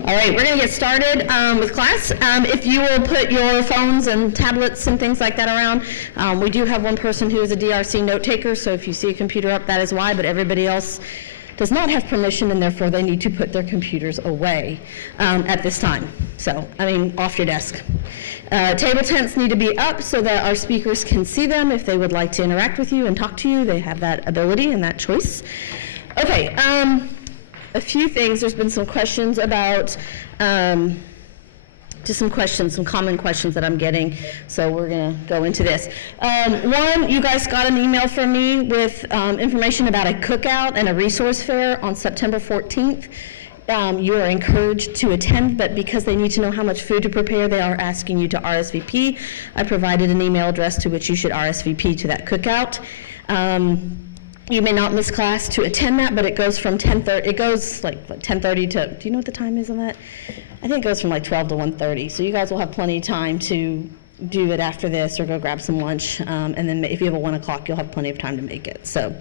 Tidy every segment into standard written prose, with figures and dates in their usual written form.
All right, we're going to get started with class. If you will put your phones and tablets and things like that around, we do have one person who is a DRC note taker, so if you see a computer up, that is why, but everybody else does not have permission, and therefore they need to put their computers away at this time. So, off your desk. Table tents need to be up so that our speakers can see them. If they would like to interact with you and talk to you, they have that ability and that choice. Okay, a few things. There's been some questions about, just some common questions that I'm getting, so we're going to go into this. One, you guys got an email from me with information about a cookout and a resource fair on September 14th. You are encouraged to attend, but because they need to know how much food to prepare, they are asking you to RSVP. I provided an email address to which you should RSVP to that cookout. You may not miss class to attend that, but it goes from 10:30. It goes like 10:30 to. Do you know what the time is on that? I think it goes from like 12 to 1:30. So you guys will have plenty of time to do it after this, or go grab some lunch, and then if you have a 1 o'clock, you'll have plenty of time to make it. So,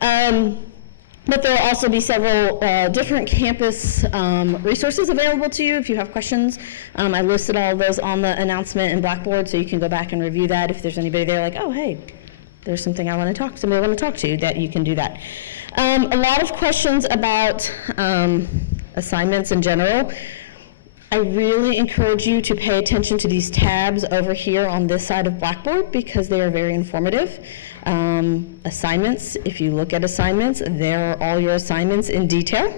but there will also be several different campus resources available to you if you have questions. I listed all of those on the announcement in Blackboard, so you can go back and review that. If there's anybody there like, oh hey, there's something somebody I want to talk to, that you can do that. A lot of questions about assignments in general. I really encourage you to pay attention to these tabs over here on this side of Blackboard because they are very informative. Assignments, if you look at assignments, there are all your assignments in detail.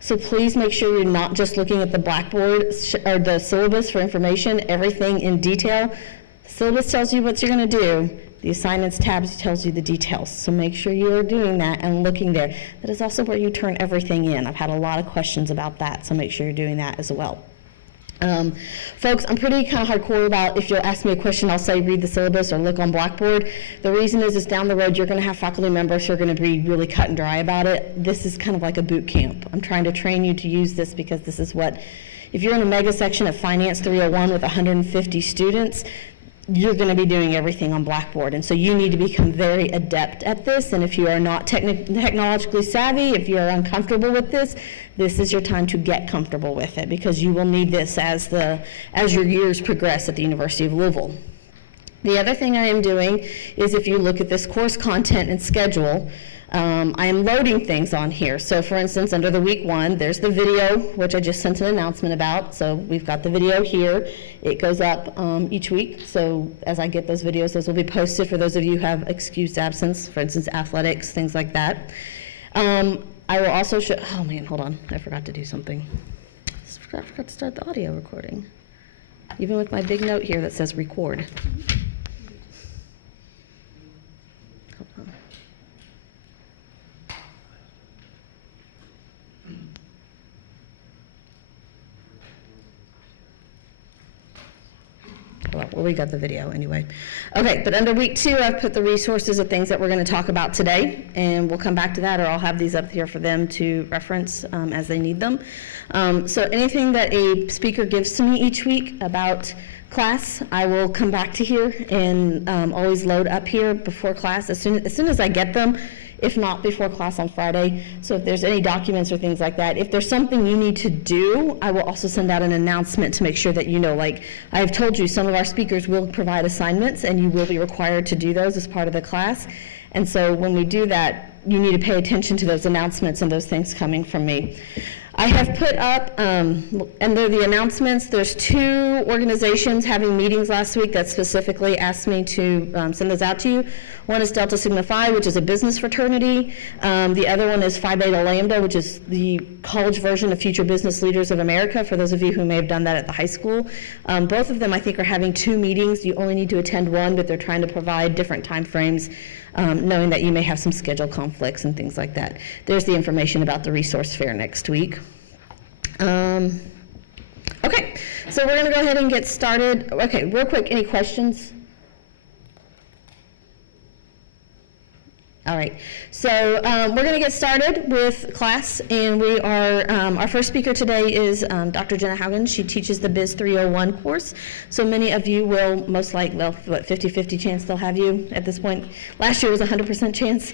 So please make sure you're not just looking at the Blackboard or the syllabus for information, everything in detail. The syllabus tells you what you're going to do. The assignments tabs tells you the details, so make sure you are doing that and looking there. That is also where you turn everything in. I've had a lot of questions about that, so make sure you're doing that as well. Folks, I'm pretty kind of hardcore about if you'll ask me a question, I'll say read the syllabus or look on Blackboard. The reason is down the road you're going to have faculty members who are going to be really cut and dry about it. This is kind of like a boot camp. I'm trying to train you to use this because this is what, if you're in a mega section of Finance 301 with 150 students, you're going to be doing everything on Blackboard, and so you need to become very adept at this. And if you are not technologically savvy, if you're uncomfortable with this, this is your time to get comfortable with it, because you will need this as your years progress at the University of Louisville. The other thing I am doing is, if you look at this course content and schedule, I am loading things on here. So for instance, under the week 1, there's the video, which I just sent an announcement about. So we've got the video here. It goes up each week. So as I get those videos, those will be posted for those of you who have excused absence, for instance, athletics, things like that. I will also show, oh man, hold on. I forgot to do something. I forgot to start the audio recording. Even with my big note here that says record. Hold on. Well, we got the video anyway. Okay, but under week 2, I've put the resources of things that we're going to talk about today, and we'll come back to that, or I'll have these up here for them to reference as they need them. So anything that a speaker gives to me each week about class, I will come back to here and always load up here before class as soon as I get them, if not before class on Friday. So if there's any documents or things like that, if there's something you need to do, I will also send out an announcement to make sure that you know. Like I've told you, some of our speakers will provide assignments, and you will be required to do those as part of the class. And so when we do that, you need to pay attention to those announcements and those things coming from me. I have put up, under the announcements, there's 2 organizations having meetings last week that specifically asked me to send those out to you. One is Delta Sigma Phi, which is a business fraternity. The other one is Phi Beta Lambda, which is the college version of Future Business Leaders of America, for those of you who may have done that at the high school. Both of them, I think, are having 2 meetings. You only need to attend one, but they're trying to provide different time frames, knowing that you may have some schedule conflicts and things like that. There's the information about the resource fair next week. Okay, so we're going to go ahead and get started. Okay, real quick, any questions? All right, so we're going to get started with class, and we are, our first speaker today is Dr. Jenna Haugen. She teaches the Biz 301 course, so many of you will most likely, well, what, 50-50 chance they'll have you at this point? Last year was 100% chance.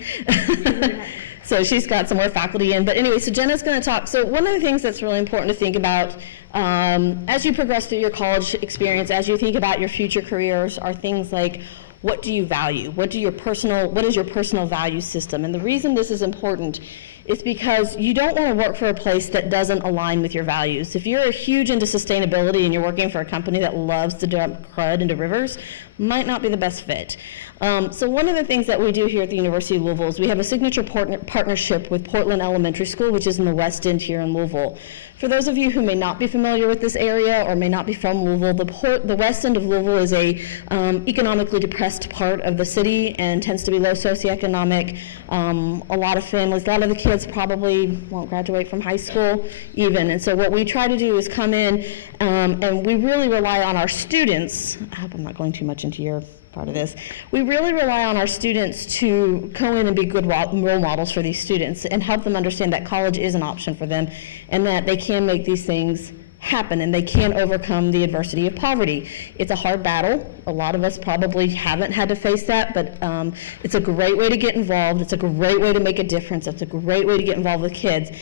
So she's got some more faculty in. But anyway, so Jenna's going to talk. So one of the things that's really important to think about as you progress through your college experience, as you think about your future careers, are things like, what do you value? What is your personal value system? And the reason this is important is because you don't want to work for a place that doesn't align with your values. If you're huge into sustainability and you're working for a company that loves to dump crud into rivers, might not be the best fit. So one of the things that we do here at the University of Louisville is we have a signature partnership with Portland Elementary School, which is in the West End here in Louisville. For those of you who may not be familiar with this area or may not be from Louisville, the West End of Louisville is a economically depressed part of the city and tends to be low socioeconomic. A lot of families, a lot of the kids probably won't graduate from high school even. And so what we try to do is come in and we really rely on our students. I hope I'm not going too much into your part of this. We really rely on our students to go in and be good role models for these students and help them understand that college is an option for them and that they can make these things happen and they can overcome the adversity of poverty. It's a hard battle. A lot of us probably haven't had to face that, but it's a great way to get involved. It's a great way to make a difference. It's a great way to get involved with kids.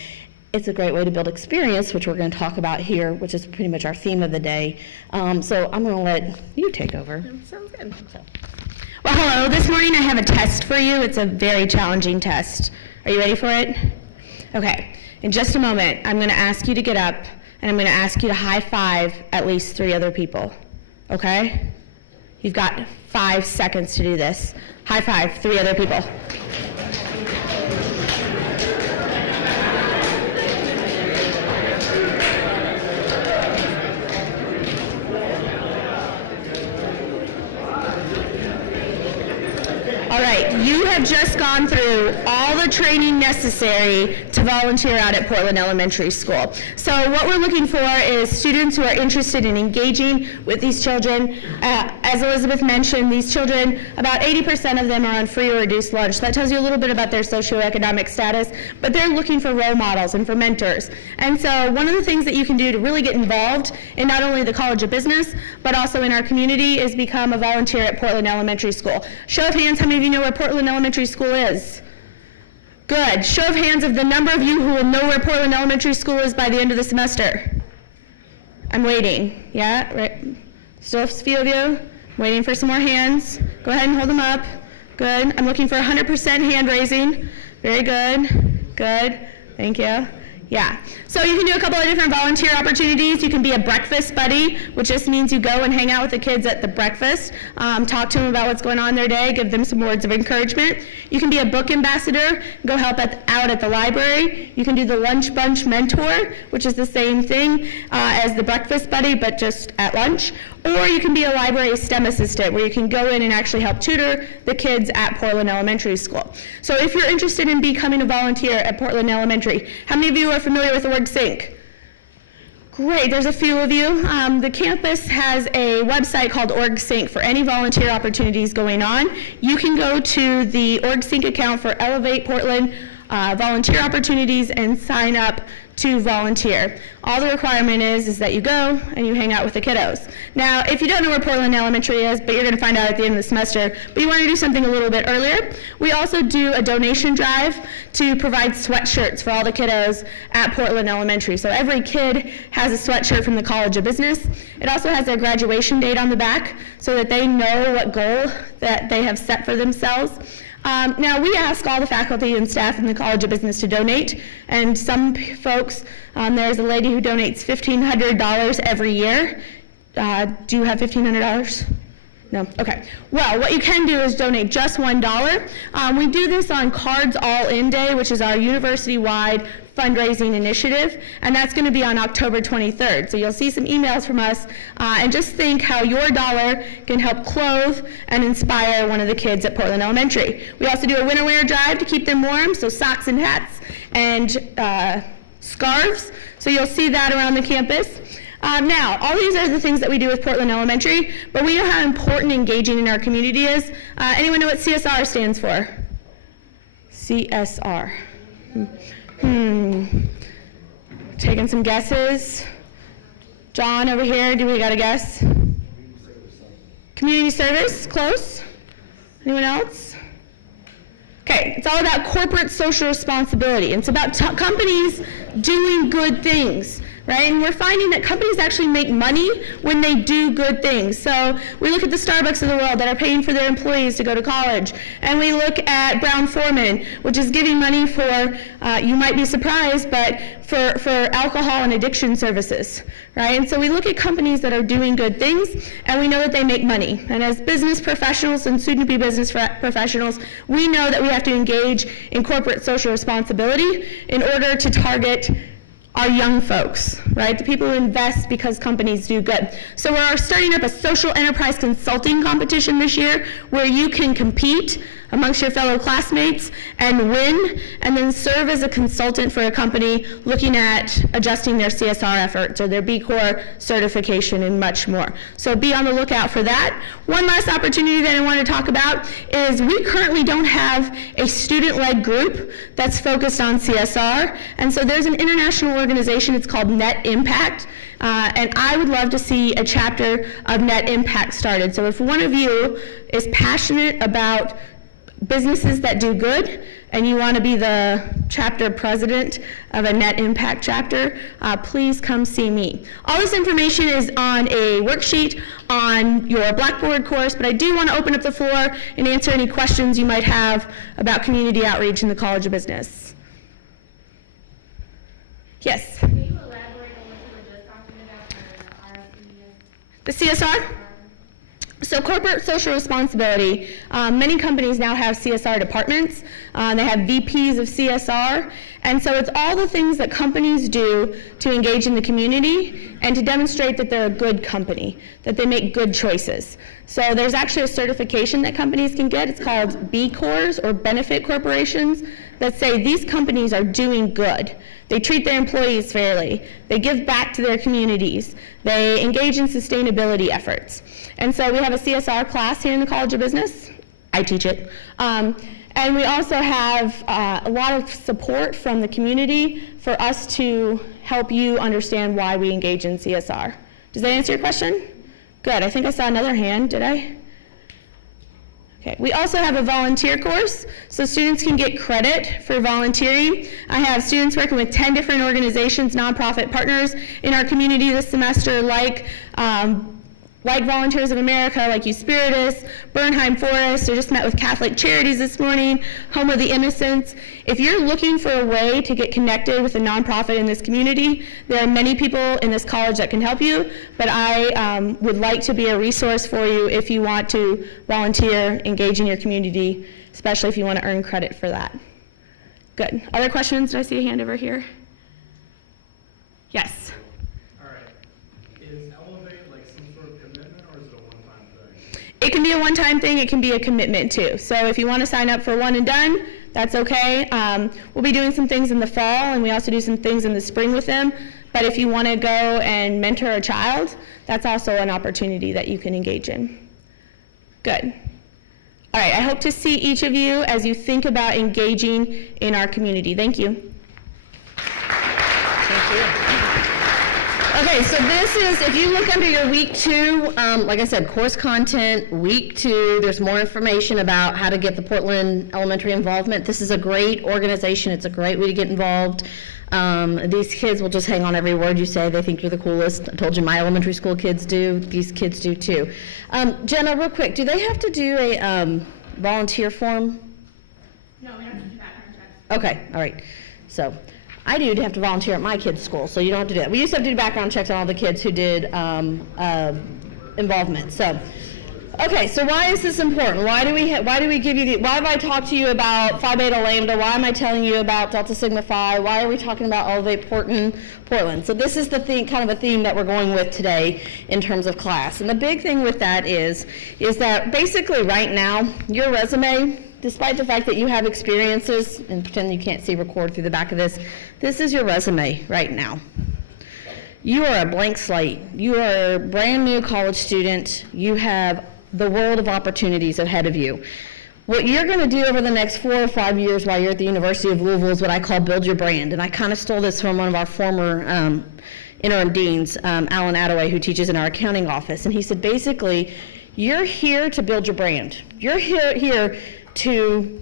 It's a great way to build experience, which we're going to talk about here, which is pretty much our theme of the day. So I'm going to let you take over. Sounds good. Well, hello. This morning I have a test for you. It's a very challenging test. Are you ready for it? Okay. In just a moment, I'm going to ask you to get up, and I'm going to ask you to high five at least 3 other people. Okay? You've got 5 seconds to do this. High five 3 other people. All right, you have just gone through all the training necessary to volunteer out at Portland Elementary School. So what we're looking for is students who are interested in engaging with these children. As Elizabeth mentioned, these children, about 80% of them are on free or reduced lunch. That tells you a little bit about their socioeconomic status, but they're looking for role models and for mentors. And so one of the things that you can do to really get involved in not only the College of Business, but also in our community is become a volunteer at Portland Elementary School. Show of hands, how many of you know where Portland Elementary School is? Good. Show of hands of the number of you who will know where Portland Elementary School is by the end of the semester. I'm waiting. Yeah? Right. Still a few of you? Waiting for some more hands. Go ahead and hold them up. Good. I'm looking for 100% hand raising. Very good. Good. Thank you. Yeah. So you can do a couple of different volunteer opportunities. You can be a breakfast buddy, which just means you go and hang out with the kids at the breakfast, talk to them about what's going on in their day, give them some words of encouragement. You can be a book ambassador, go help out at the library. You can do the lunch bunch mentor, which is the same thing as the breakfast buddy, but just at lunch. Or you can be a library STEM assistant, where you can go in and actually help tutor the kids at Portland Elementary School. So if you're interested in becoming a volunteer at Portland Elementary, how many of you are familiar with OrgSync? Great, there's a few of you. The campus has a website called OrgSync for any volunteer opportunities going on. You can go to the OrgSync account for Elevate Portland volunteer opportunities and sign up to volunteer. All the requirement is that you go and you hang out with the kiddos. Now, if you don't know where Portland Elementary is, but you're going to find out at the end of the semester, but you want to do something a little bit earlier, we also do a donation drive to provide sweatshirts for all the kiddos at Portland Elementary. So every kid has a sweatshirt from the College of Business. It also has their graduation date on the back so that they know what goal that they have set for themselves. Now, we ask all the faculty and staff in the College of Business to donate, and some folks, there's a lady who donates $1,500 every year. Do you have $1,500? No? Okay. Well, what you can do is donate just $1. We do this on Cards All In Day, which is our university-wide fundraising initiative, and that's going to be on October 23rd. So you'll see some emails from us, and just think how your dollar can help clothe and inspire one of the kids at Portland Elementary. We also do a winter wear drive to keep them warm, so socks and hats and scarves. So you'll see that around the campus. Now, all these are the things that we do with Portland Elementary, but we know how important engaging in our community is. Anyone know what CSR stands for? CSR. Taking some guesses. John over here, do we got a guess? Community service, close? Anyone else? Okay, it's all about corporate social responsibility. It's about companies doing good things, right? And we're finding that companies actually make money when they do good things. So we look at the Starbucks of the world that are paying for their employees to go to college. And we look at Brown-Forman, which is giving money for, you might be surprised, but for alcohol and addiction services, right? And so we look at companies that are doing good things, and we know that they make money. And as business professionals and soon-to-be business professionals, we know that we have to engage in corporate social responsibility in order to target our young folks, right? The people who invest because companies do good. So we're starting up a social enterprise consulting competition this year where you can compete amongst your fellow classmates and win, and then serve as a consultant for a company looking at adjusting their CSR efforts or their B Corp certification and much more. So be on the lookout for that. One last opportunity that I want to talk about is we currently don't have a student-led group that's focused on CSR, and so there's an international organization, it's called Net Impact, and I would love to see a chapter of Net Impact started. So if one of you is passionate about businesses that do good, and you want to be the chapter president of a Net Impact chapter, please come see me. All this information is on a worksheet on your Blackboard course, but I do want to open up the floor and answer any questions you might have about community outreach in the College of Business. Yes? Can you elaborate on what you were just talking about, The CSR? So corporate social responsibility, many companies now have CSR departments. They have VPs of CSR. And so it's all the things that companies do to engage in the community and to demonstrate that they're a good company, that they make good choices. So there's actually a certification that companies can get. It's called B Corps, or benefit corporations, that say these companies are doing good. They treat their employees fairly. They give back to their communities. They engage in sustainability efforts. And so we have a CSR class here in the College of Business. I teach it. And we also have a lot of support from the community for us to help you understand why we engage in CSR. Does that answer your question? Good. I think I saw another hand. Did I? Okay. We also have a volunteer course, so students can get credit for volunteering. I have students working with 10 different organizations, nonprofit partners in our community this semester, like Volunteers of America, like Spiritus, Bernheim Forest. I just met with Catholic Charities this morning, Home of the Innocents. If you're looking for a way to get connected with a nonprofit in this community, there are many people in this college that can help you, but I would like to be a resource for you if you want to volunteer, engage in your community, especially if you want to earn credit for that. Good. Other questions? Did I see a hand over here? Yes. It can be a one-time thing, it can be a commitment too. So if you want to sign up for one and done, that's okay. We'll be doing some things in the fall, and we also do some things in the spring with them. But if you want to go and mentor a child, that's also an opportunity that you can engage in. Good. All right, I hope to see each of you as you think about engaging in our community. Thank you. Thank you. Okay, so this is, if you look under your week 2, like I said, course content, week 2, there's more information about how to get the Portland Elementary involvement. This is a great organization. It's a great way to get involved. These kids will just hang on every word you say. They think you're the coolest. I told you my elementary school kids do. These kids do too. Jenna, real quick, do they have to do a volunteer form? No, we don't have to do background checks. Okay, all right. So I do have to volunteer at my kids' school, so you don't have to do that. We used to have to do background checks on all the kids who did involvement. So, okay, so why is this important? Why do we give you why have I talked to you about Phi Beta Lambda? Why am I telling you about Delta Sigma Phi? Why are we talking about Elevate Portland? So this is the thing, kind of a theme that we're going with today in terms of class. And the big thing with that is that basically right now, your resume, despite the fact that you have experiences, and pretend you can't see record through the back of this is your resume right now. You are a blank slate. You are a brand new college student. You have the world of opportunities ahead of you. What you're going to do over the next 4 or 5 years while you're at the University of Louisville is what I call build your brand. And I kind of stole this from one of our former interim deans, Alan Attaway, who teaches in our accounting office. And he said, basically, you're here to build your brand. You're here to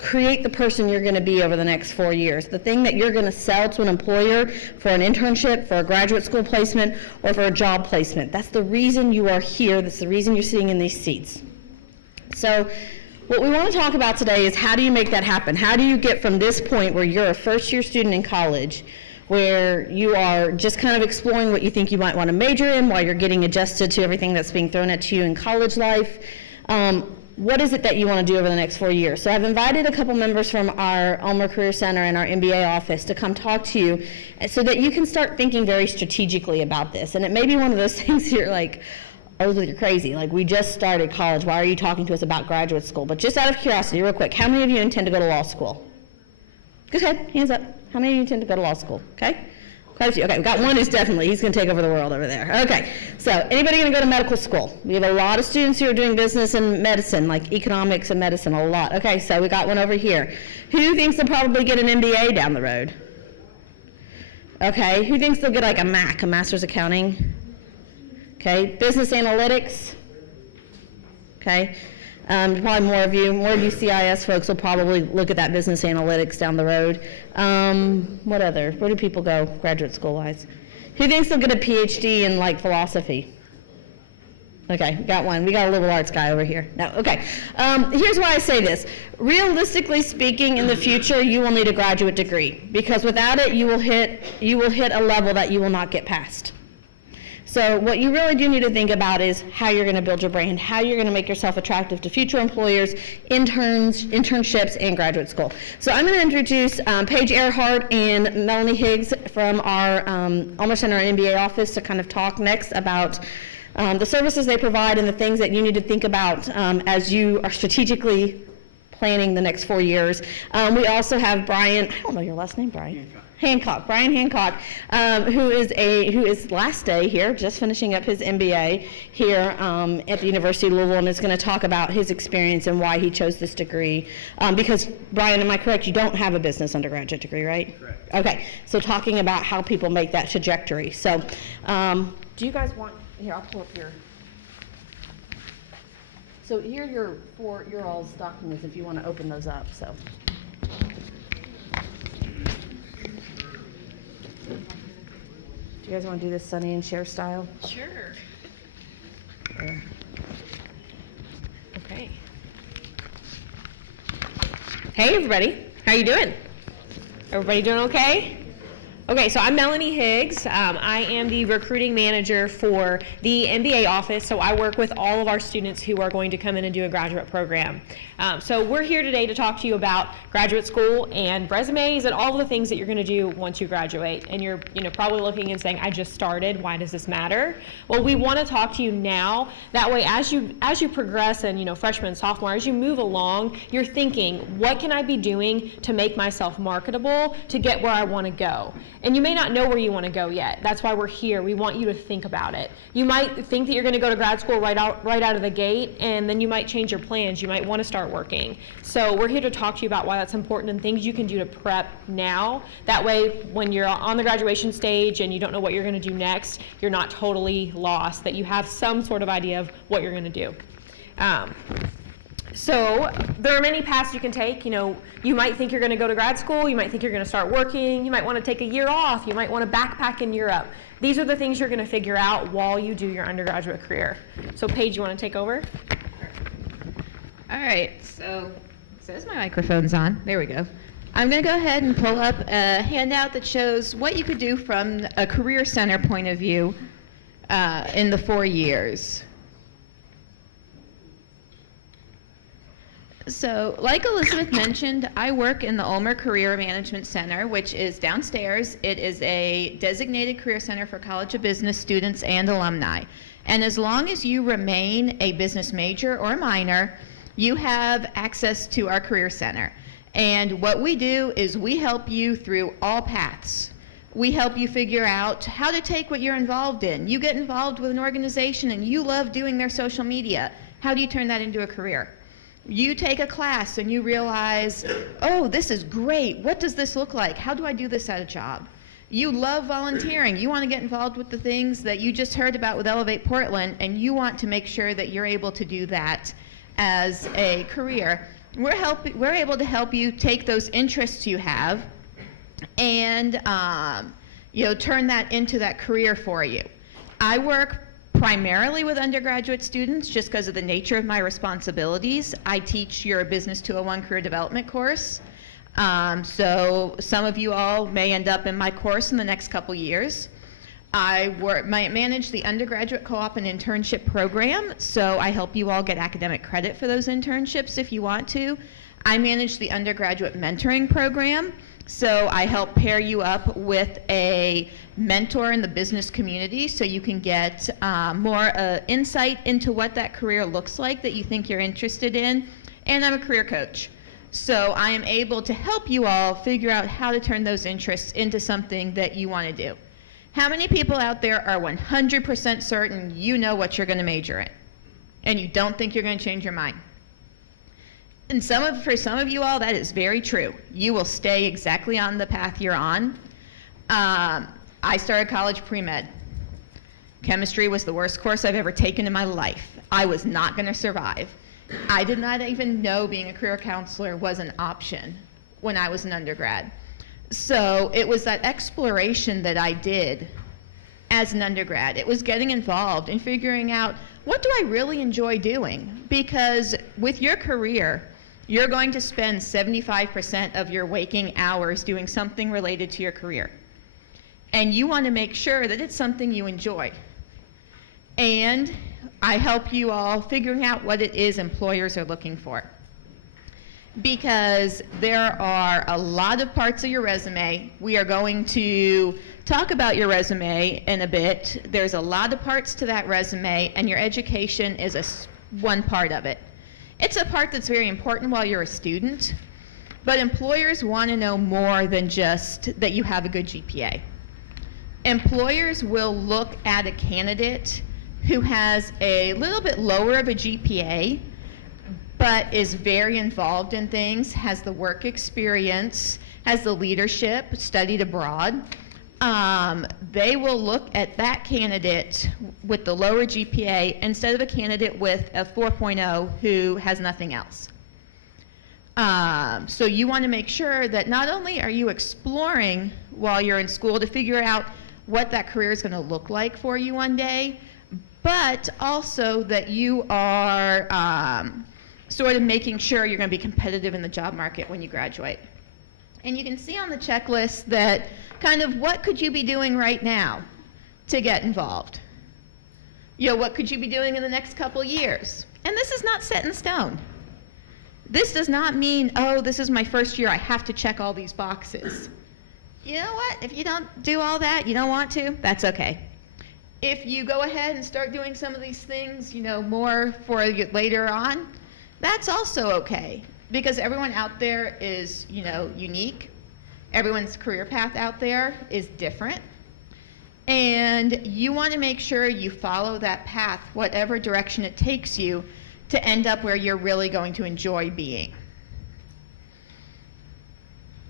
create the person you're going to be over the next 4 years. The thing that you're going to sell to an employer for an internship, for a graduate school placement, or for a job placement. That's the reason you are here. That's the reason you're sitting in these seats. So what we want to talk about today is how do you make that happen? How do you get from this point where you're a first-year student in college, where you are just kind of exploring what you think you might want to major in while you're getting adjusted to everything that's being thrown at you in college life. What is it that you want to do over the next 4 years? So I've invited a couple members from our Ulmer Career Center and our MBA office to come talk to you so that you can start thinking very strategically about this. And it may be one of those things you're like, oh, you're crazy. Like, we just started college. Why are you talking to us about graduate school? But just out of curiosity, real quick, how many of you intend to go to law school? Go ahead, hands up. How many of you intend to go to law school? Okay? Quite a few. Okay, we've got one who's definitely, he's going to take over the world over there. Okay, so anybody going to go to medical school? We have a lot of students who are doing business and medicine, like economics and medicine, a lot. Okay, so we got one over here. Who thinks they'll probably get an MBA down the road? Okay, who thinks they'll get like a MAC, a Master's Accounting? Okay, business analytics? Okay. Probably more of you CIS folks will probably look at that business analytics down the road. What other? Where do people go graduate school-wise? Who thinks they'll get a PhD in like philosophy? Okay, got one. We got a liberal arts guy over here. No, okay. Here's why I say this. Realistically speaking, in the future, you will need a graduate degree because without it, you will hit a level that you will not get past. So what you really do need to think about is how you're going to build your brand, how you're going to make yourself attractive to future employers, internships, and graduate school. So I'm going to introduce Paige Earhart and Melanie Higgs from our Ulmer Center and MBA office to kind of talk next about the services they provide and the things that you need to think about as you are strategically planning the next 4 years. We also have Brian, I don't know your last name, Brian. Brian Hancock, who is last day here, just finishing up his MBA here at the University of Louisville, and is going to talk about his experience and why he chose this degree. Because, Brian, am I correct? You don't have a business undergraduate degree, right? Correct. Okay, so talking about how people make that trajectory. So, do you guys want, here, I'll pull up your, so here are your all's documents if you want to open those up, so. Do you guys want to do this Sonny and Cher style? Sure. Or- Okay. Hey everybody, how you doing? Everybody doing okay? Okay, so I'm Melanie Higgs. I am the recruiting manager for the MBA office, so I work with all of our students who are going to come in and do a graduate program. So we're here today to talk to you about graduate school and resumes and all of the things that you're going to do once you graduate. And you're probably looking and saying, I just started, why does this matter? Well, we want to talk to you now. That way, as you progress and freshman, sophomore, as you move along, you're thinking, what can I be doing to make myself marketable to get where I want to go? And you may not know where you want to go yet. That's why we're here. We want you to think about it. You might think that you're going to go to grad school right out of the gate, and then you might change your plans. You might want to start working. So we're here to talk to you about why that's important and things you can do to prep now. That way, when you're on the graduation stage and you don't know what you're going to do next, you're not totally lost, that you have some sort of idea of what you're going to do. So there are many paths you can take. You might think you're going to go to grad school. You might think you're going to start working. You might want to take a year off. You might want to backpack in Europe. These are the things you're going to figure out while you do your undergraduate career. So Paige, you want to take over? All right, so says my microphone's on. There we go. I'm going to go ahead and pull up a handout that shows what you could do from a career center point of view in the 4 years. So, like Elizabeth mentioned, I work in the Ulmer Career Management Center, which is downstairs. It is a designated career center for College of Business students and alumni. And as long as you remain a business major or minor, you have access to our career center. And what we do is we help you through all paths. We help you figure out how to take what you're involved in. You get involved with an organization and you love doing their social media. How do you turn that into a career? You take a class and you realize, oh, this is great. What does this look like? How do I do this at a job? You love volunteering. You want to get involved with the things that you just heard about with Elevate Portland, and you want to make sure that you're able to do that as a career. we're able to help you take those interests you have and turn that into that career for you. I work primarily with undergraduate students just because of the nature of my responsibilities. I teach your Business 201 career development course. So some of you all may end up in my course in the next couple years. I manage the undergraduate co-op and internship program, so I help you all get academic credit for those internships if you want to. I manage the undergraduate mentoring program, so I help pair you up with a mentor in the business community so you can get more insight into what that career looks like that you think you're interested in. And I'm a career coach. So I am able to help you all figure out how to turn those interests into something that you want to do. How many people out there are 100% certain you know what you're going to major in, and you don't think you're going to change your mind? And for some of you all, that is very true. You will stay exactly on the path you're on. I started college pre-med. Chemistry was the worst course I've ever taken in my life. I was not going to survive. I did not even know being a career counselor was an option when I was an undergrad. So it was that exploration that I did as an undergrad. It was getting involved and figuring out, what do I really enjoy doing? Because with your career, you're going to spend 75% of your waking hours doing something related to your career. And you want to make sure that it's something you enjoy. And I help you all figuring out what it is employers are looking for. Because there are a lot of parts of your resume. We are going to talk about your resume in a bit. There's a lot of parts to that resume, and your education is one part of it. It's a part that's very important while you're a student, but employers want to know more than just that you have a good GPA. Employers will look at a candidate who has a little bit lower of a GPA, but is very involved in things, has the work experience, has the leadership, studied abroad. They will look at that candidate with the lower GPA instead of a candidate with a 4.0 who has nothing else. So you want to make sure that not only are you exploring while you're in school to figure out what that career is going to look like for you one day, but also that you are sort of making sure you're going to be competitive in the job market when you graduate. And you can see on the checklist that kind of what could you be doing right now to get involved? What could you be doing in the next couple years? And this is not set in stone. This does not mean, oh, this is my first year, I have to check all these boxes. You know what? If you don't do all that, you don't want to, that's okay. If you go ahead and start doing some of these things, more for later on, that's also okay, because everyone out there is, unique. Everyone's career path out there is different. And you want to make sure you follow that path, whatever direction it takes you, to end up where you're really going to enjoy being.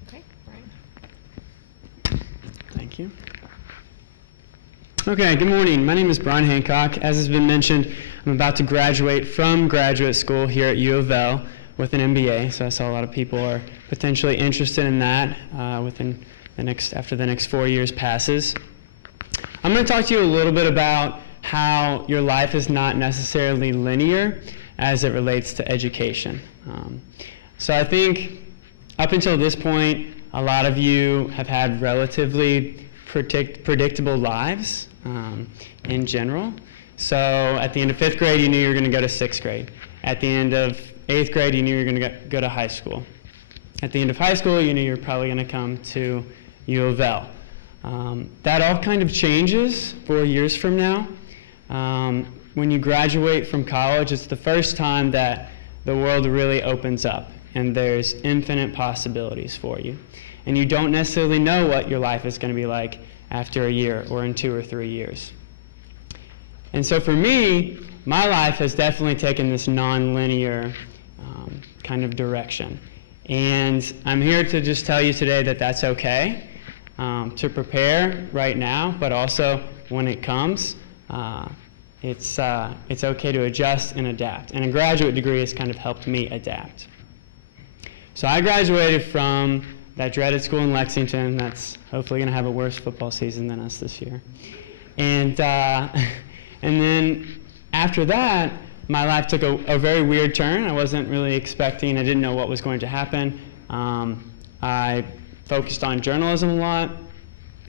Okay, Brian. Thank you. Okay, good morning. My name is Brian Hancock. As has been mentioned, I'm about to graduate from graduate school here at U of L with an MBA, so I saw a lot of people are potentially interested in that after the next 4 years passes. I'm going to talk to you a little bit about how your life is not necessarily linear as it relates to education. So I think up until this point, a lot of you have had relatively predictable lives in general. So at the end of 5th grade, you knew you were going to go to 6th grade. At the end of 8th grade, you knew you were going to go to high school. At the end of high school, you knew you were probably going to come to U of L. That all kind of changes 4 years from now. When you graduate from college, it's the first time that the world really opens up and there's infinite possibilities for you. And you don't necessarily know what your life is going to be like after a year or in 2 or 3 years. And so for me, my life has definitely taken this non-linear kind of direction. And I'm here to just tell you today that that's okay, to prepare right now, but also when it comes, it's okay to adjust and adapt. And a graduate degree has kind of helped me adapt. So I graduated from that dreaded school in Lexington that's hopefully going to have a worse football season than us this year. And then after that, my life took a very weird turn. I wasn't really expecting, I didn't know what was going to happen. I focused on journalism a lot,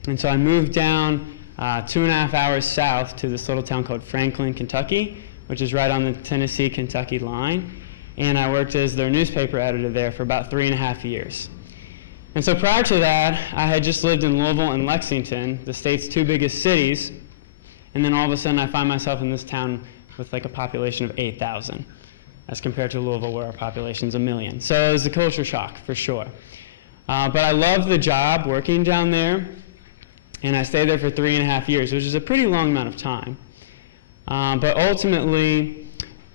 and so I moved down 2.5 hours south to this little town called Franklin, Kentucky, which is right on the Tennessee-Kentucky line. And I worked as their newspaper editor there for about 3.5 years. And so prior to that, I had just lived in Louisville and Lexington, the state's two biggest cities, and then all of a sudden I find myself in this town with like a population of 8,000, as compared to Louisville where our population's 1 million. So it was a culture shock for sure. But I loved the job working down there, and I stayed there for 3.5 years, which is a pretty long amount of time. But ultimately,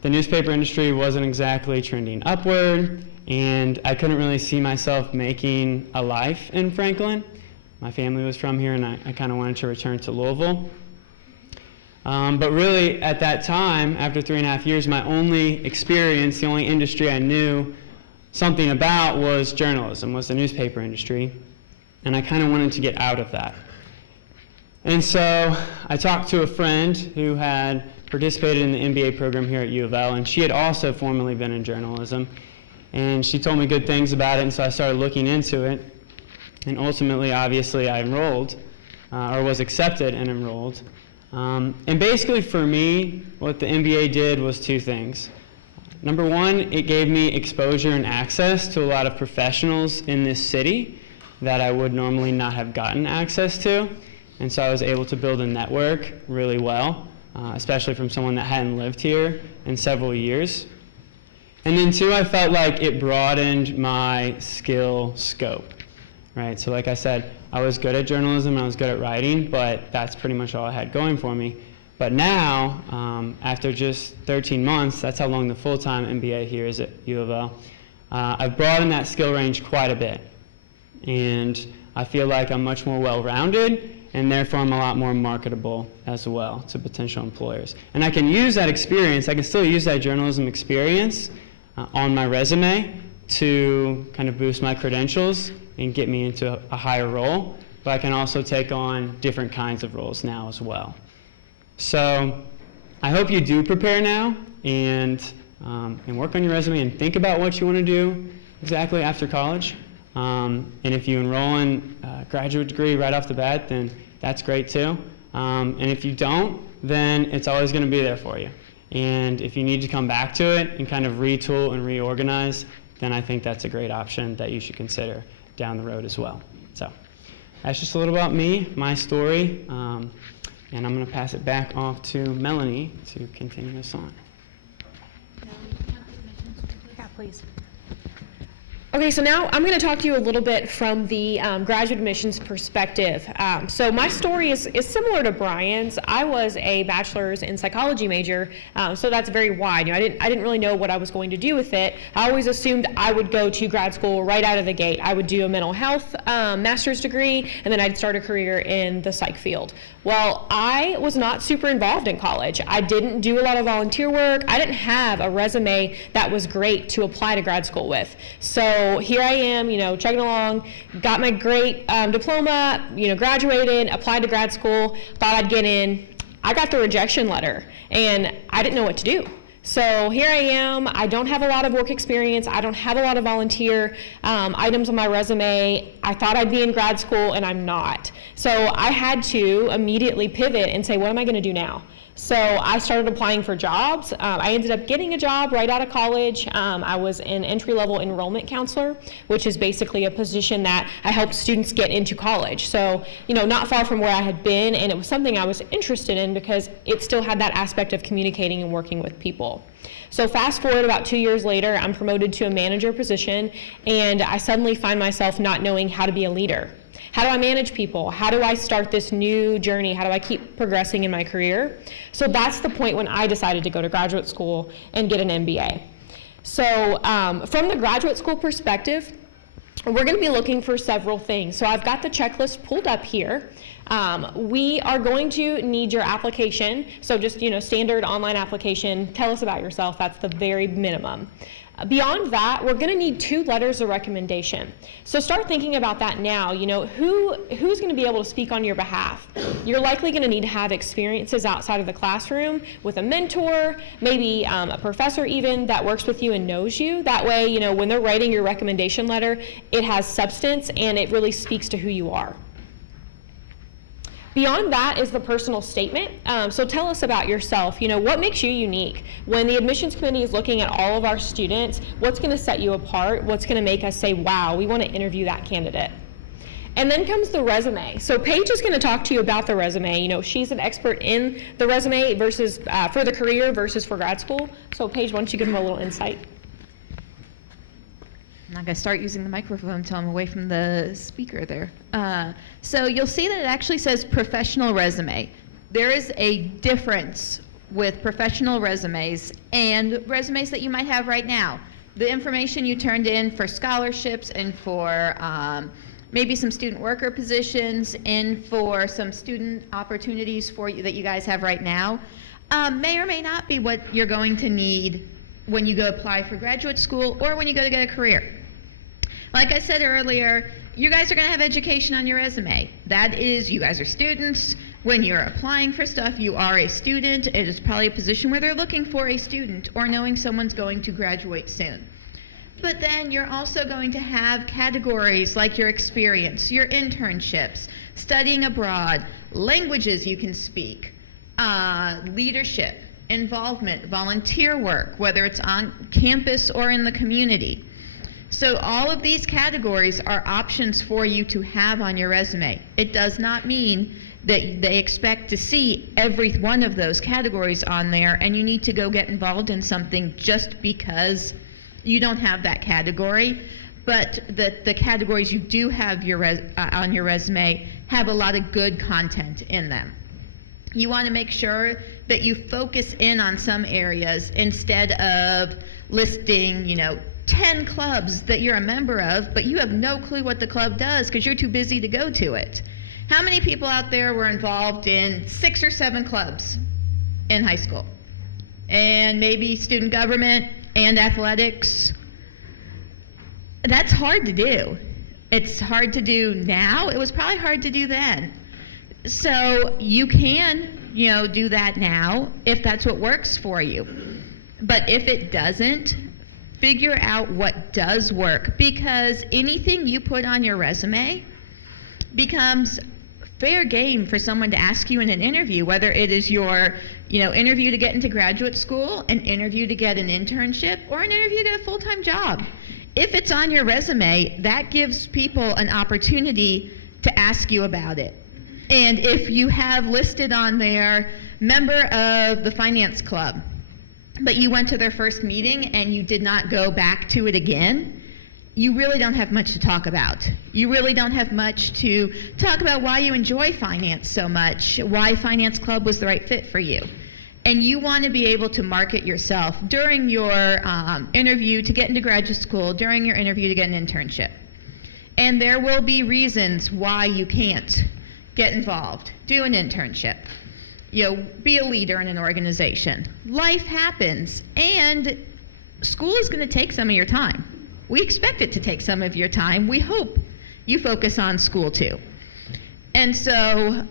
the newspaper industry wasn't exactly trending upward, and I couldn't really see myself making a life in Franklin. My family was from here, and I kind of wanted to return to Louisville. But really, at that time, after 3.5 years, my only experience, the only industry I knew something about was journalism, was the newspaper industry, and I kind of wanted to get out of that. And so I talked to a friend who had participated in the MBA program here at U of L, and she had also formerly been in journalism, and she told me good things about it, and so I started looking into it, and ultimately, obviously, I enrolled, or was accepted and enrolled. And basically for me, what the MBA did was two things. Number one, it gave me exposure and access to a lot of professionals in this city that I would normally not have gotten access to. And so I was able to build a network really well, especially from someone that hadn't lived here in several years. And then two, I felt like it broadened my skill scope, right? So like I said, I was good at journalism and I was good at writing, but that's pretty much all I had going for me. But now, after just 13 months, that's how long the full-time MBA here is at U of L, I've broadened that skill range quite a bit. And I feel like I'm much more well-rounded, and therefore I'm a lot more marketable as well to potential employers. And I can use that experience, I can still use that journalism experience on my resume to kind of boost my credentials and get me into a higher role, but I can also take on different kinds of roles now as well. So I hope you do prepare now and work on your resume and think about what you want to do exactly after college. And if you enroll in a graduate degree right off the bat, then that's great too. And if you don't, then it's always going to be there for you. And if you need to come back to it and kind of retool and reorganize, then I think that's a great option that you should consider down the road as well. So that's just a little about me, my story, and I'm going to pass it back off to Melanie to continue this on. Yeah, please. Okay, so now I'm going to talk to you a little bit from the graduate admissions perspective. So my story is similar to Brian's. I was a bachelor's in psychology major, so that's very wide. You know, I didn't really know what I was going to do with it. I always assumed I would go to grad school right out of the gate. I would do a mental health master's degree, and then I'd start a career in the psych field. Well, I was not super involved in college. I didn't do a lot of volunteer work. I didn't have a resume that was great to apply to grad school with. So here I am, you know, chugging along, got my great diploma, you know, graduated, applied to grad school, thought I'd get in. I got the rejection letter, and I didn't know what to do. So here I am, I don't have a lot of work experience, I don't have a lot of volunteer items on my resume. I thought I'd be in grad school, and I'm not. So I had to immediately pivot and say, what am I gonna do now? So I started applying for jobs. I ended up getting a job right out of college. I was an entry-level enrollment counselor, which is basically a position that I helped students get into college. So, you know, not far from where I had been, and it was something I was interested in because it still had that aspect of communicating and working with people. So fast forward about 2 years later, I'm promoted to a manager position, and I suddenly find myself not knowing how to be a leader. How do I manage people? How do I start this new journey? How do I keep progressing in my career? So that's the point when I decided to go to graduate school and get an MBA. So from the graduate school perspective, we're going to be looking for several things. So I've got the checklist pulled up here. We are going to need your application. So just, you know, standard online application. Tell us about yourself. That's the very minimum. Beyond that, we're going to need 2 letters of recommendation. So start thinking about that now. You know, who's going to be able to speak on your behalf? You're likely going to need to have experiences outside of the classroom with a mentor, maybe a professor even that works with you and knows you. That way, you know, when they're writing your recommendation letter, it has substance and it really speaks to who you are. Beyond that is the personal statement. So tell us about yourself. You know, what makes you unique? When the admissions committee is looking at all of our students, what's going to set you apart? What's going to make us say, wow, we want to interview that candidate? And then comes the resume. So Paige is going to talk to you about the resume. You know, she's an expert in the resume versus for the career versus for grad school. So Paige, why don't you give them a little insight? I'm not going to start using the microphone until I'm away from the speaker there. So you'll see that it actually says professional resume. There is a difference with professional resumes and resumes that you might have right now. The information you turned in for scholarships and for maybe some student worker positions and for some student opportunities for you that you guys have right now may or may not be what you're going to need when you go apply for graduate school or when you go to get a career. Like I said earlier, you guys are going to have education on your resume. That is, you guys are students. When you're applying for stuff, you are a student. It is probably a position where they're looking for a student or knowing someone's going to graduate soon. But then you're also going to have categories like your experience, your internships, studying abroad, languages you can speak, leadership, involvement, volunteer work, whether it's on campus or in the community. So all of these categories are options for you to have on your resume. It does not mean that they expect to see every one of those categories on there and you need to go get involved in something just because you don't have that category. But the categories you do have on your resume have a lot of good content in them. You want to make sure that you focus in on some areas instead of listing, 10 clubs that you're a member of, but you have no clue what the club does because you're too busy to go to it. How many people out there were involved in 6 or 7 clubs in high school? And maybe student government and athletics? That's hard to do. It's hard to do now. It was probably hard to do then. So you can, do that now if that's what works for you. But if it doesn't, figure out what does work, because anything you put on your resume becomes fair game for someone to ask you in an interview, whether it is your interview to get into graduate school, an interview to get an internship, or an interview to get a full-time job. If it's on your resume, that gives people an opportunity to ask you about it. And if you have listed on there, member of the finance club, but you went to their first meeting and you did not go back to it again, you really don't have much to talk about. You really don't have much to talk about why you enjoy finance so much, why finance club was the right fit for you. And you want to be able to market yourself during your interview to get into graduate school, during your interview to get an internship. And there will be reasons why you can't get involved, do an internship, be a leader in an organization. Life happens, and school is going to take some of your time. We expect it to take some of your time. We hope you focus on school too. And so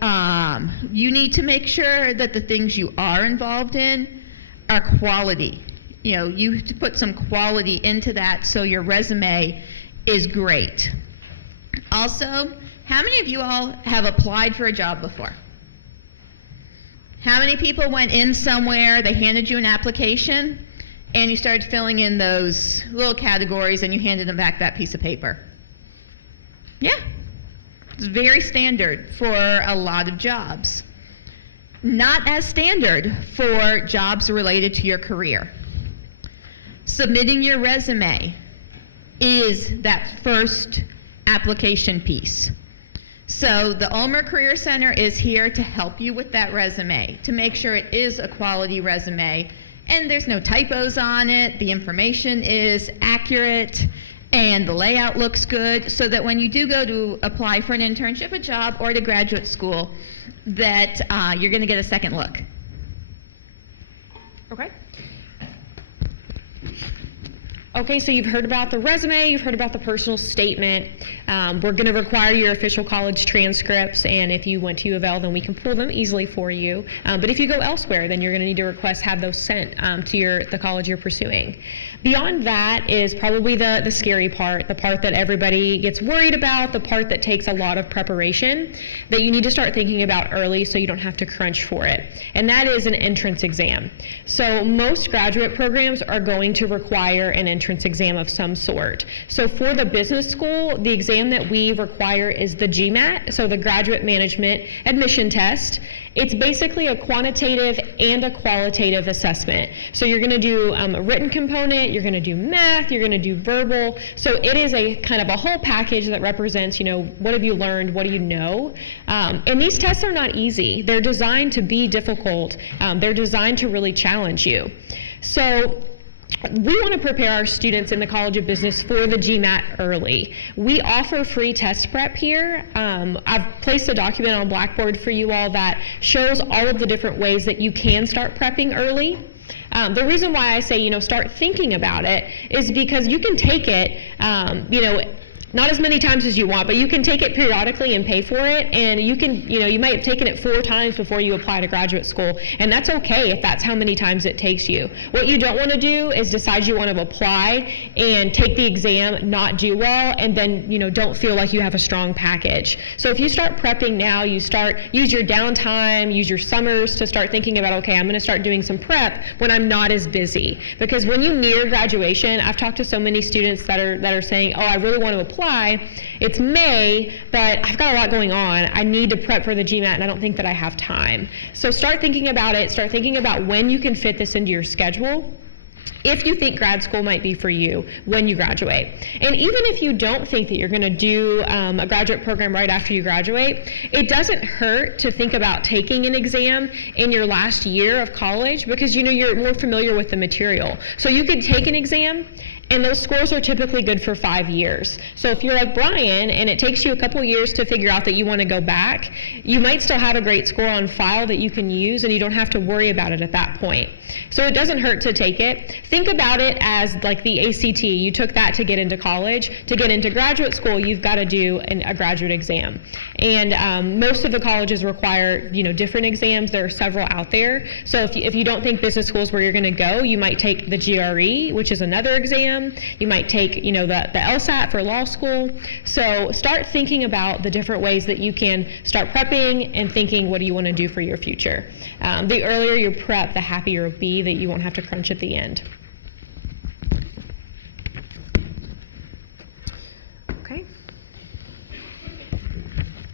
you need to make sure that the things you are involved in are quality. You have to put some quality into that so your resume is great. Also, how many of you all have applied for a job before? How many people went in somewhere, they handed you an application, and you started filling in those little categories and you handed them back that piece of paper? Yeah. It's very standard for a lot of jobs. Not as standard for jobs related to your career. Submitting your resume is that first application piece. So the Ulmer Career Center is here to help you with that resume, to make sure it is a quality resume and there's no typos on it, the information is accurate, and the layout looks good, so that when you do go to apply for an internship, a job, or to graduate school, that you're going to get a second look. Okay, so you've heard about the resume, you've heard about the personal statement. We're going to require your official college transcripts, and if you went to U of L, then we can pull them easily for you. But if you go elsewhere, then you're going to need to have those sent to the college you're pursuing. Beyond that is probably the scary part, the part that everybody gets worried about, the part that takes a lot of preparation that you need to start thinking about early so you don't have to crunch for it. And that is an entrance exam. So most graduate programs are going to require an entrance exam of some sort. So for the business school, the exam that we require is the GMAT, so the Graduate Management Admission Test. It's basically a quantitative and a qualitative assessment. So you're going to do a written component, you're going to do math, you're going to do verbal. So it is a kind of a whole package that represents, what have you learned, what do you know? And these tests are not easy. They're designed to be difficult. They're designed to really challenge you. So we want to prepare our students in the College of Business for the GMAT early. We offer free test prep here. I've placed a document on Blackboard for you all that shows all of the different ways that you can start prepping early. The reason why I say, start thinking about it is because you can take it, not as many times as you want, but you can take it periodically and pay for it, and you can, you might have taken it 4 times before you apply to graduate school, and that's okay if that's how many times it takes you. What you don't want to do is decide you want to apply and take the exam, not do well, and then, don't feel like you have a strong package. So if you start prepping now, use your downtime, use your summers to start thinking about, okay, I'm going to start doing some prep when I'm not as busy. Because when you near graduation, I've talked to so many students that are saying, oh, I really want to apply. It's May, but I've got a lot going on. I need to prep for the GMAT, and I don't think that I have time. So start thinking about it. Start thinking about when you can fit this into your schedule, if you think grad school might be for you when you graduate. And even if you don't think that you're going to do a graduate program right after you graduate, it doesn't hurt to think about taking an exam in your last year of college because you're more familiar with the material. So you could take an exam, and those scores are typically good for 5 years. So if you're like Brian and it takes you a couple years to figure out that you want to go back, you might still have a great score on file that you can use, and you don't have to worry about it at that point. So it doesn't hurt to take it. Think about it as like the ACT. You took that to get into college. To get into graduate school, you've got to do a graduate exam. And most of the colleges require, different exams. There are several out there. So if you don't think business school is where you're going to go, you might take the GRE, which is another exam. You might take, the LSAT for law school. So start thinking about the different ways that you can start prepping and thinking, what do you want to do for your future? The earlier you prep, the happier you'll be that you won't have to crunch at the end. Okay.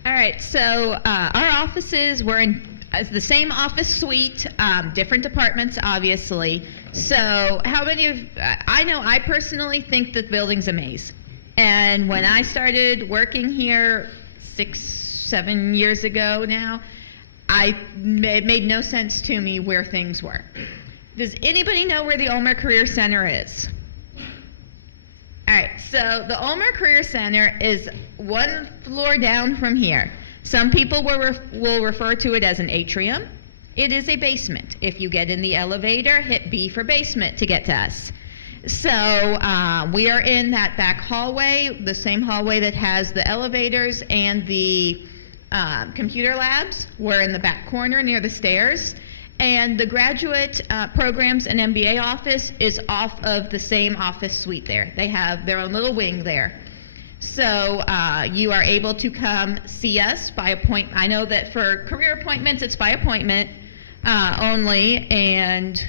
All right, so our offices were in the same office suite, different departments, obviously. So how many of, I personally think the building's a maze. And when I started working here 6-7 years ago now, it made no sense to me where things were. Does anybody know where the Ulmer Career Center is? All right, so the Ulmer Career Center is 1 floor down from here. Some people will refer to it as an atrium. It is a basement. If you get in the elevator, hit B for basement to get to us. So we are in that back hallway, the same hallway that has the elevators and the computer labs. We're in the back corner near the stairs. And the graduate programs and MBA office is off of the same office suite there. They have their own little wing there. So you are able to come see us by appointment. I know that for career appointments, it's by appointment only, and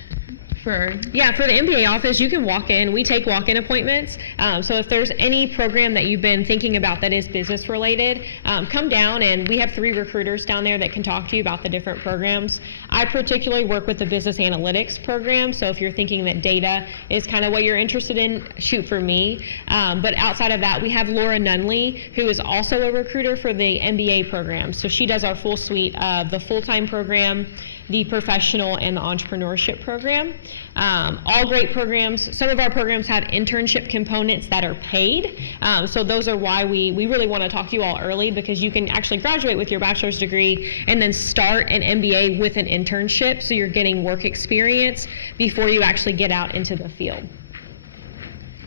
for the MBA office, you can walk in. We take walk-in appointments. So if there's any program that you've been thinking about that is business related, come down, and we have 3 recruiters down there that can talk to you about the different programs. I particularly work with the business analytics program. So if you're thinking that data is kind of what you're interested in, shoot for me. But outside of that, we have Laura Nunley, who is also a recruiter for the MBA program. So she does our full suite of the full-time program, the professional, and the entrepreneurship program. All great programs. Some of our programs have internship components that are paid. So those are why we really want to talk to you all early, because you can actually graduate with your bachelor's degree and then start an MBA with an internship, so you're getting work experience before you actually get out into the field.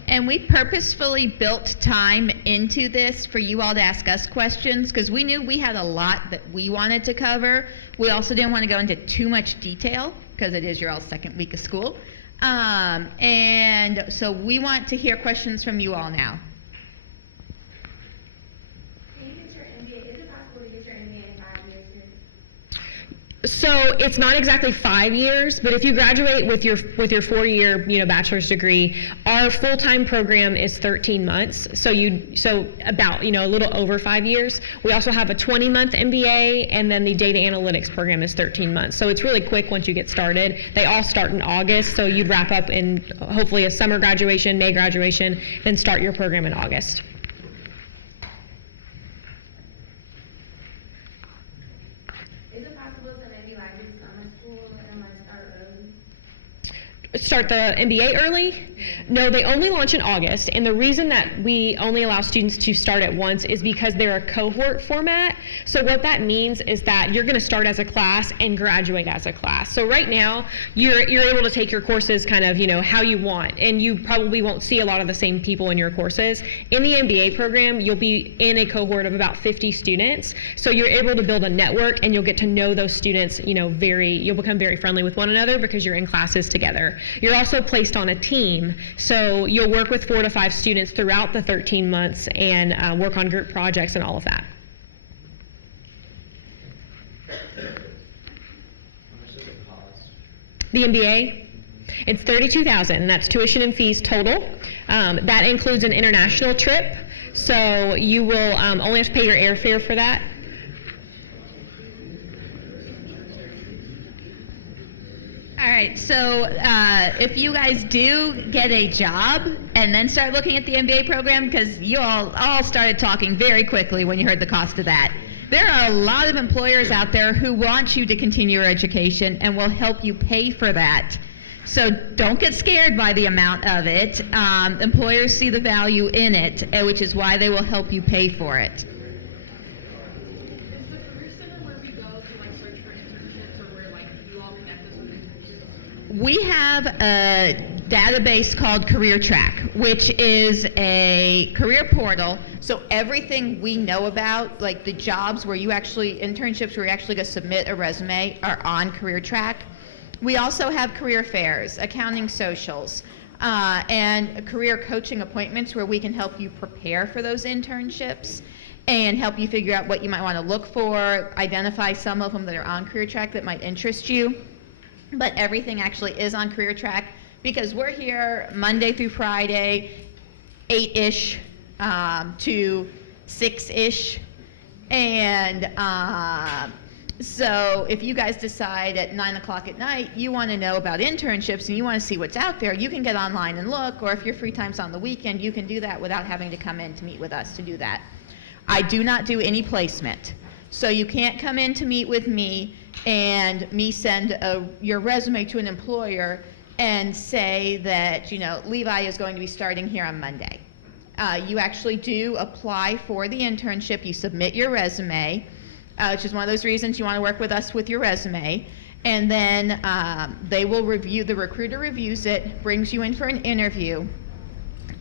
And we purposefully built time into this for you all to ask us questions because we knew we had a lot that we wanted to cover. We also didn't want to go into too much detail because it is your all second week of school. And so we want to hear questions from you all now. Can you get your MBA, is it possible to get your MBA in 5 years? So it's not exactly 5 years, but if you graduate with your 4-year bachelor's degree, our full-time program is 13 months. So about a little over 5 years. We also have a 20-month MBA, and then the data analytics program is 13 months. So it's really quick once you get started. They all start in August, so you'd wrap up in hopefully a summer graduation, May graduation, then start your program in August. Is it possible to maybe like do summer school and like start early? Start the MBA early? No, they only launch in August, and the reason that we only allow students to start at once is because they're a cohort format. So what that means is that you're going to start as a class and graduate as a class. So right now, you're able to take your courses kind of, how you want, and you probably won't see a lot of the same people in your courses. In the MBA program, you'll be in a cohort of about 50 students, so you're able to build a network, and you'll get to know those students, you'll become very friendly with one another because you're in classes together. You're also placed on a team, so you'll work with 4 to 5 students throughout the 13 months and work on group projects and all of that. How much does it cost? The MBA, it's $32,000, and that's tuition and fees total. That includes an international trip, so you will only have to pay your airfare for that. All right, so if you guys do get a job and then start looking at the MBA program, because you all started talking very quickly when you heard the cost of that. There are a lot of employers out there who want you to continue your education and will help you pay for that. So don't get scared by the amount of it. Employers see the value in it, which is why they will help you pay for it. Is the Career Center where we go to like search for internships or where like you all connect us with internships? We have a database called Career Track, which is a career portal. So everything we know about, like the jobs where you actually, internships where you actually go submit a resume, are on Career Track. We also have career fairs, accounting socials, and career coaching appointments where we can help you prepare for those internships and help you figure out what you might want to look for, identify some of them that are on Career Track that might interest you. But everything actually is on Career Track because we're here Monday through Friday, 8-ish to 6-ish. And so if you guys decide at 9 o'clock at night you want to know about internships and you want to see what's out there, you can get online and look, or if your free time's on the weekend, you can do that without having to come in to meet with us to do that. I do not do any placement. So you can't come in to meet with me and me send your resume to an employer and say that, Levi is going to be starting here on Monday. You actually do apply for the internship. You submit your resume, which is one of those reasons you want to work with us with your resume. And then they will review, the recruiter reviews it, brings you in for an interview.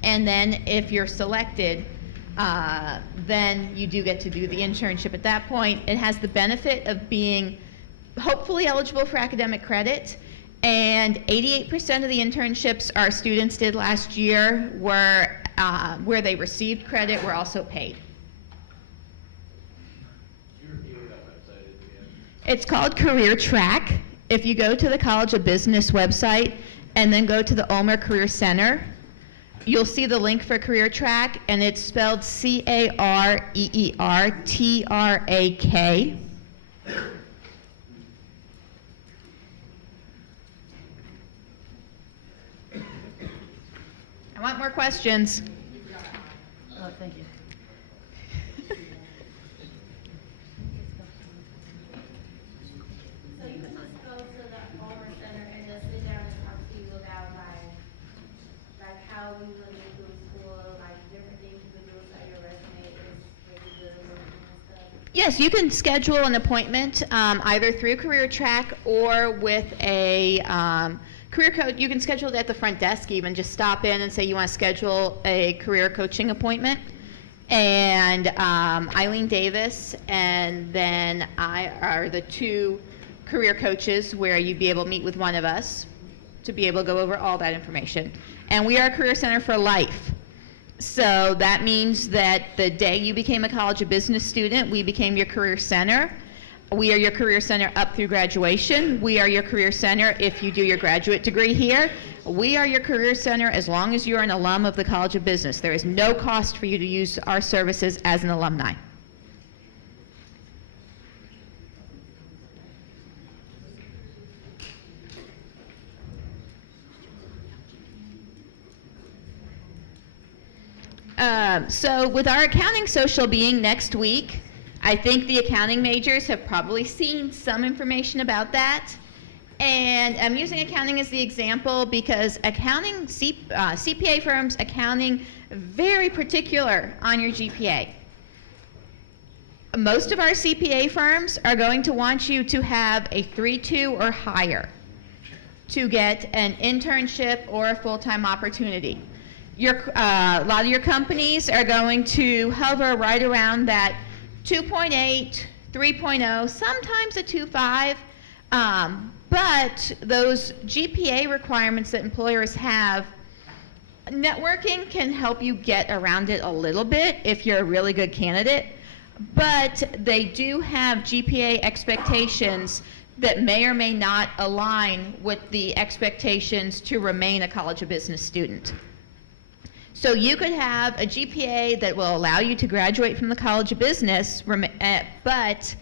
And then if you're selected, then you do get to do the internship at that point. It has the benefit of being hopefully eligible for academic credit, and 88% of the internships our students did last year were where they received credit were also paid. It's called Career Track. If you go to the College of Business website and then go to the Ulmer Career Center, you'll see the link for Career Track, and it's spelled CAREERTRAK. I want more questions. Oh, thank you. So you can just go to the Ulmer Center and just sit down and talk to you about like how we would make through school, like different things you could do so your resume is really good looking and stuff. Yes, you can schedule an appointment either through Career Track or with a Career coach, you can schedule it at the front desk even. Just stop in and say you want to schedule a career coaching appointment. And Eileen Davis and then I are the two career coaches where you'd be able to meet with one of us to be able to go over all that information. And we are a career center for life. So that means that the day you became a College of Business student, we became your career center. We are your career center up through graduation. We are your career center if you do your graduate degree here. We are your career center as long as you're an alum of the College of Business. There is no cost for you to use our services as an alumni. So with our accounting social being next week, I think the accounting majors have probably seen some information about that. And I'm using accounting as the example because accounting, CPA firms, accounting, very particular on your GPA. Most of our CPA firms are going to want you to have a 3.2 or higher to get an internship or a full-time opportunity. A lot of your companies are going to hover right around that 2.8, 3.0, sometimes a 2.5. But those GPA requirements that employers have, networking can help you get around it a little bit if you're a really good candidate. But they do have GPA expectations that may or may not align with the expectations to remain a College of Business student. So you could have a GPA that will allow you to graduate from the College of Business, but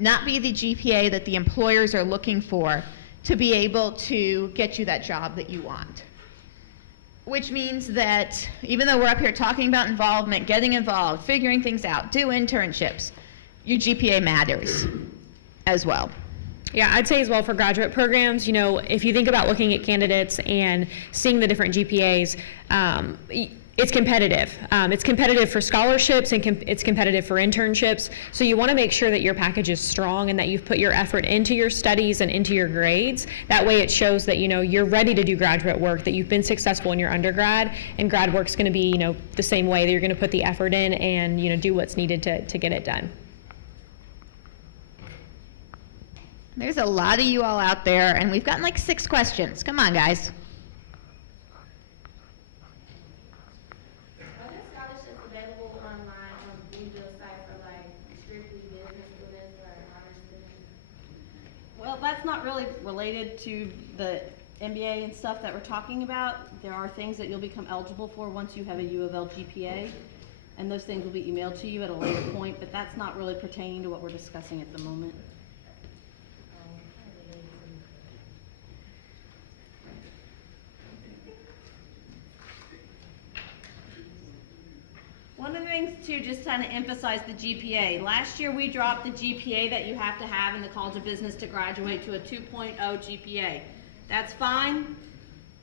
not be the GPA that the employers are looking for to be able to get you that job that you want. Which means that even though we're up here talking about involvement, getting involved, figuring things out, do internships, your GPA matters as well. Yeah, I'd say as well for graduate programs, you know, if you think about looking at candidates and seeing the different GPAs, it's competitive. It's competitive for scholarships and it's competitive for internships. So you want to make sure that your package is strong and that you've put your effort into your studies and into your grades. That way it shows that, you know, you're ready to do graduate work, that you've been successful in your undergrad, and grad work's going to be, you know, the same way, that you're going to put the effort in and, you know, do what's needed to get it done. There's a lot of you all out there, and we've gotten like 6 questions. Come on, guys. Are there scholarships available online on the Bluegill site for like strictly business students or honor students? Well, that's not really related to the MBA and stuff that we're talking about. There are things that you'll become eligible for once you have a U of L GPA, and those things will be emailed to you at a later point, but that's not really pertaining to what we're discussing at the moment. One of the things too, just trying to emphasize the GPA. Last year we dropped the GPA that you have to have in the College of Business to graduate to a 2.0 GPA. That's fine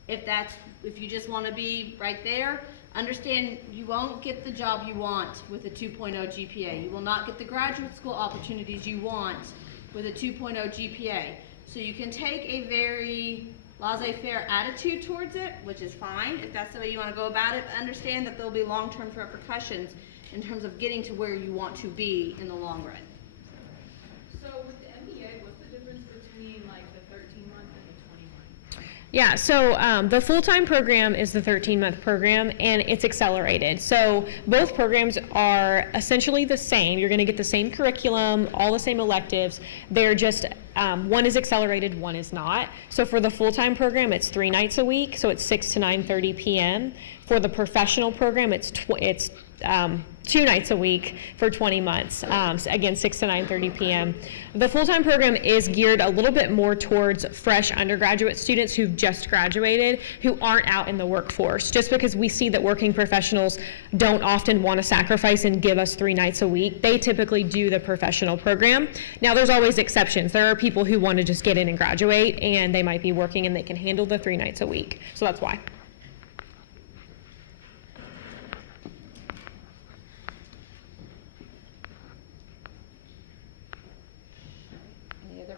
if you just want to be right there. Understand you won't get the job you want with a 2.0 GPA. You will not get the graduate school opportunities you want with a 2.0 GPA. So you can take a very laissez-faire attitude towards it, which is fine if that's the way you want to go about it, but understand that there'll be long-term repercussions in terms of getting to where you want to be in the long run. So with the MBA, what's the difference between like the 13-month and the 20-month? Yeah, so the full-time program is the 13-month program, and it's accelerated. So both programs are essentially the same. You're going to get the same curriculum, all the same electives. They're just one is accelerated, one is not. So for the full-time program, it's 3 nights a week, so it's 6 to 9:30 p.m. For the professional program, it's 2 nights a week for 20 months. So again, 6 to 9:30 p.m. The full-time program is geared a little bit more towards fresh undergraduate students who've just graduated, who aren't out in the workforce, just because we see that working professionals don't often want to sacrifice and give us 3 nights a week. They typically do the professional program. Now, there's always exceptions. There are people who want to just get in and graduate, and they might be working and they can handle the 3 nights a week. So that's why.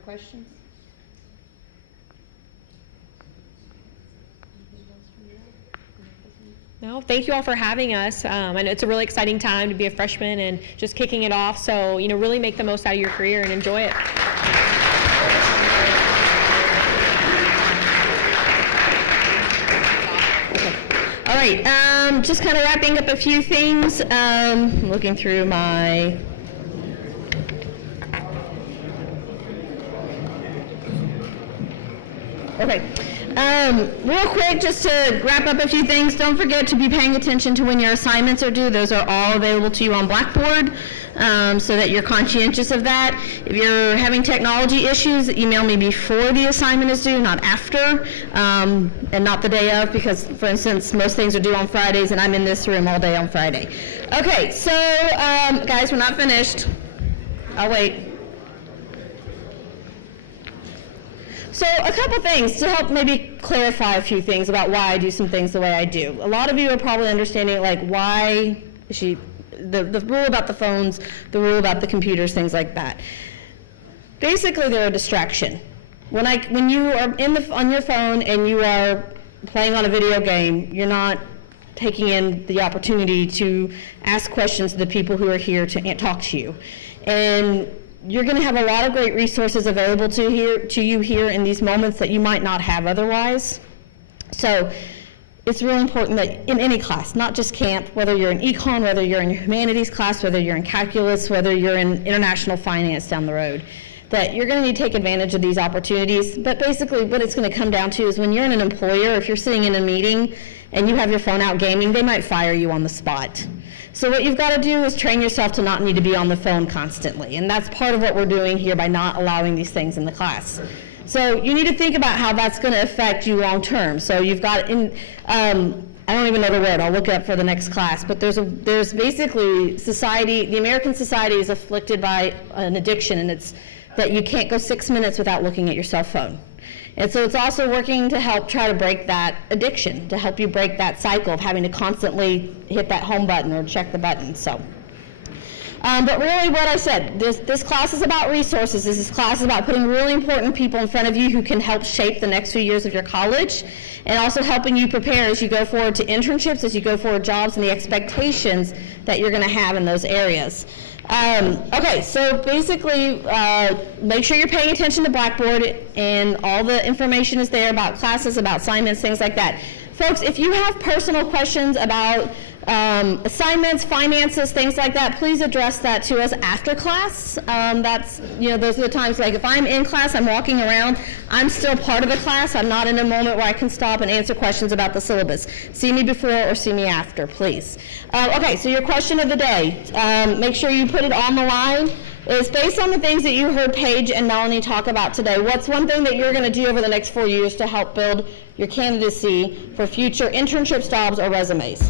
Questions? No, thank you all for having us. I know it's a really exciting time to be a freshman and just kicking it off. So, really make the most out of your career and enjoy it. All right, just kind of wrapping up a few things. Looking through my. Okay. Real quick, just to wrap up a few things, don't forget to be paying attention to when your assignments are due. Those are all available to you on Blackboard, so that you're conscientious of that. If you're having technology issues, email me before the assignment is due, not after, and not the day of, because, for instance, most things are due on Fridays, and I'm in this room all day on Friday. Okay, so, guys, we're not finished. I'll wait. So a couple things to help maybe clarify a few things about why I do some things the way I do. A lot of you are probably understanding, like, why the rule about the phones, the rule about the computers, things like that. Basically, they're a distraction. When you are on your phone and you are playing on a video game, you're not taking in the opportunity to ask questions to the people who are here to talk to you. And you're going to have a lot of great resources available to you here in these moments that you might not have otherwise. So it's really important that in any class, not just camp, whether you're in econ, whether you're in your humanities class, whether you're in calculus, whether you're in international finance down the road, that you're going to need to take advantage of these opportunities. But basically what it's going to come down to is when you're in an employer, if you're sitting in a meeting and you have your phone out gaming, they might fire you on the spot. So what you've got to do is train yourself to not need to be on the phone constantly. And that's part of what we're doing here by not allowing these things in the class. So you need to think about how that's going to affect you long term. So you've got I don't even know the word, I'll look it up for the next class, but there's basically the American society is afflicted by an addiction, and it's that you can't go 6 minutes without looking at your cell phone. And so it's also working to help try to break that addiction, to help you break that cycle of having to constantly hit that home button or check the button. So, but really what I said, this class is about resources. This class is about putting really important people in front of you who can help shape the next few years of your college, and also helping you prepare as you go forward to internships, as you go forward to jobs, and the expectations that you're going to have in those areas. Okay, so basically, make sure you're paying attention to Blackboard, and all the information is there about classes, about assignments, things like that. Folks, if you have personal questions about assignments, finances, things like that, please address that to us after class. Those are the times, like if I'm in class, I'm walking around, I'm still part of the class. I'm not in a moment where I can stop and answer questions about the syllabus. See me before or see me after, please. Okay, so your question of the day, make sure you put it on the line. It's based on the things that you heard Paige and Melanie talk about today. What's one thing that you're going to do over the next 4 years to help build your candidacy for future internships, jobs, or resumes?